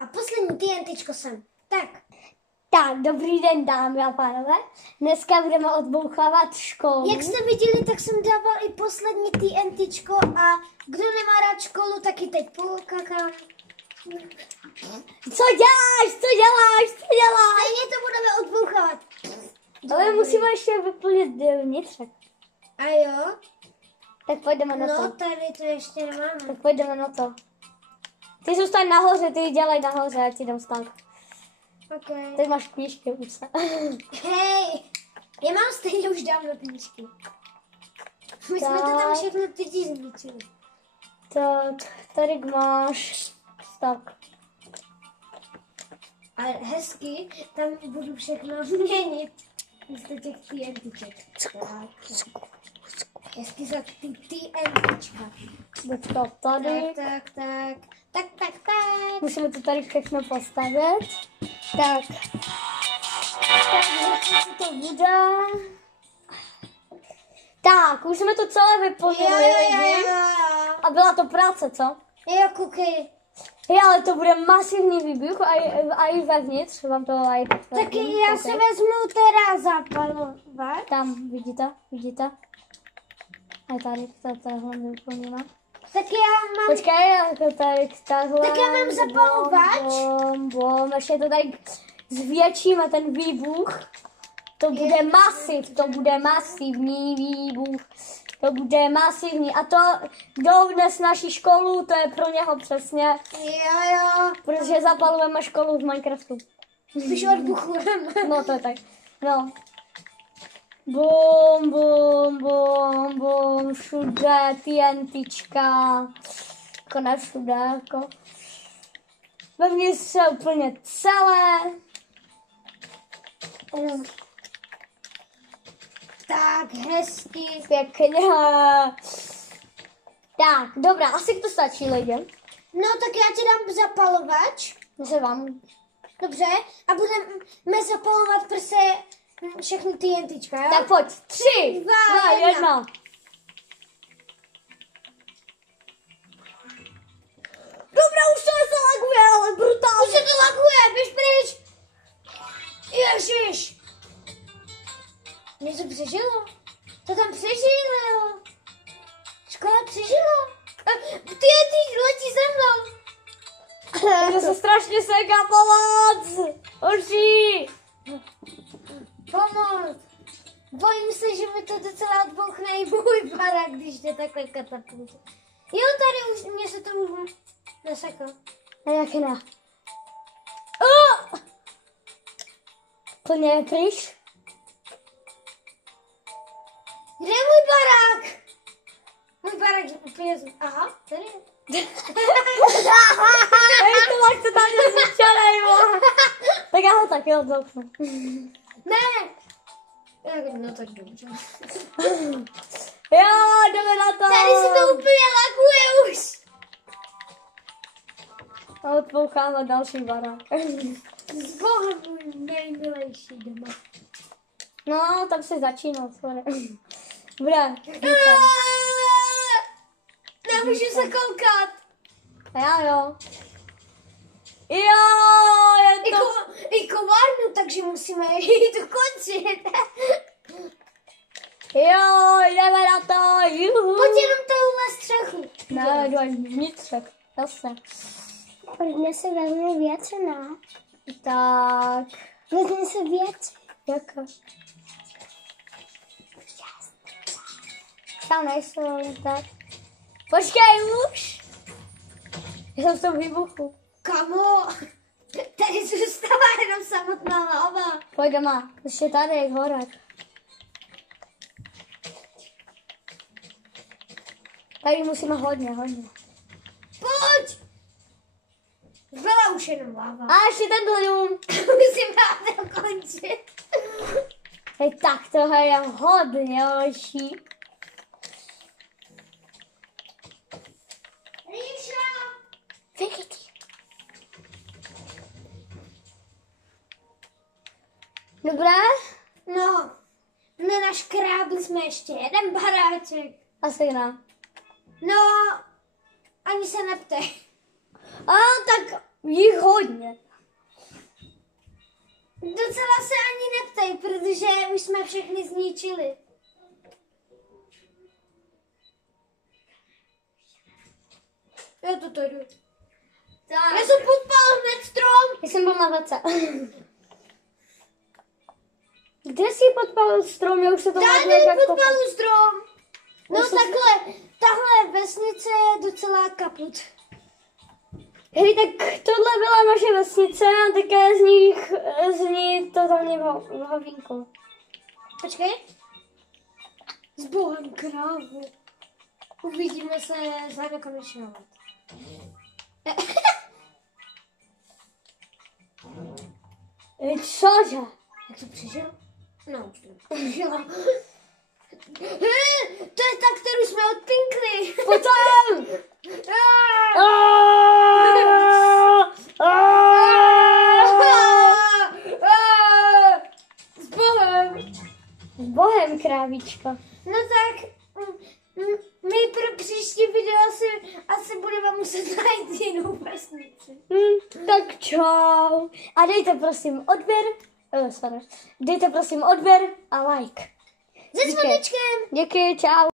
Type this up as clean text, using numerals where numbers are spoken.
A poslední TNTčko sem. Tak. Tak, dobrý den, dámy a pánové. Dneska budeme odbouchávat školu. Jak jste viděli, tak jsem dával i poslední TNTčko a kdo nemá rád školu, taky teď pokakám. Co děláš? Co děláš? Co děláš? Stejně to budeme odbouchávat. Ale musíme ještě vyplnit vnitřek. A jo? Tak pojďme na to. No, tady to ještě nemáme. Tak pojďme na to. Ty zůstaň nahoře, ty dělej nahoře, já ti dám stánk. Okay. Teď máš knížky už se. Hej, já mám stejně už dávno knížky. My jsme to tam všechno teď zničili. Tak, tady máš tak. Ale hezky, tam budu všechno měnit. Místo těch TNTček. Hezky za ty TNTčka. Počkat, tady. Tak. Musíme to tady všechno postavit. Tak. Tak, to bude. Tak, už jsme to celé vyplnili. Jo. A byla to práce, co? Jo, koukej. Jo, ale to bude masivní výbuch a i vevnitř. Vám to aj Taky já se vezmu teda zapalovat. Tam, vidíte? A tady tohle vyplníme. Tak já mám... Počkej, jako tady takhle. Tak já mám zapalovač. Bom, ještě to tady zvětšíme ten výbuch. To bude masivní výbuch. To bude masivní. A to, kdo dnes naší školu, to je pro něho přesně. Jo. Protože zapalujeme školu v Minecraftu. Spíš odbuchujeme. No to je tak. No. Bum, všude TNTčka. Jako ne všude, jako. Vevnitř se úplně celé. Tak, hezky. Pěkně. Tak, dobrá, asi to stačí lidem. No, tak já ti dám zapalovač. Zase vám. Dobře. A budeme zapalovat prostě všechny TNTčka, jo? Tak pojď. 3, 2, 1. Dobrá, už to nezalaguje, ale brutálně. Už se to laguje, běž pryč. Ježiš. Něco přežilo? To tam přežilo. Škola přežila. TNT letí za mnou. To se strašně seká, pomoc. Hoří. Pomoc. Bojím se, že mi to docela odbouchne i můj barák, když jde takhle katapult. Jo, tady už mě se to už neseklo. A jak ne? Plně je pryč. Kde je můj barák? Můj barák je úplně... Aha, tady je. Hej, to máš to tam nezvyčenej, tak já ho taky odloupnu. Ne! No tak dobře. Jo, jdeme na to. Tady se to úplně laguje už. A odpoucháme další barák. Zboha můj nejmilejší doma. No, tam se začíná, sorry. Bude. Nemůžu se koukat. A já jo. Jo, je to... I kovárnu, takže musíme jít dokončit. Jo, jdeme na to. Juhu. Pojď jenom touhle střechu. Ne, jdu až vnitřek. Zase. Dnes se vezme věc, ne? Tak. Vezme se věc. Jaká? Tam nejsou, tak. Počkej už. Já jsem v tom výbuchu. Kamo, tady zůstává jenom samotná láva. Pojď doma, ještě tady je hora. Tady musíme hodně. Pojď! Byla už jenom láva. A ještě tenhle dům. Musíme to dokončit. Hej, tak tohle je hodně lepší. Dobré? No, nenaškrábli jsme ještě jeden baráček. Asi ne. No, ani se neptej. A tak Jich hodně. Docela se ani neptej, protože už jsme všechny zničili. Já to tady. Já jsem podpal hned strom. Já jsem byl na vece. Kde jsi podpalil strom? Já už se to Tady podpalu strom. No takhle, tahle vesnice je docela kaput. Hej, tak tohle byla naše vesnice a také zní totálně hovínko. Počkej. S Bohem krávu. Uvidíme se za nekonečnou let. Cože? Jak to přežil? No, už to přežila. To je ta, kterou jsme odpinkli. Potom! S Bohem. S Bohem, krávička. No tak, my pro příští video asi budeme muset najít jinou vesnici. Tak čau. A dejte prosím odběr. Dejte prosím odběr a like. Se zvonečkem. Děkuji, čau.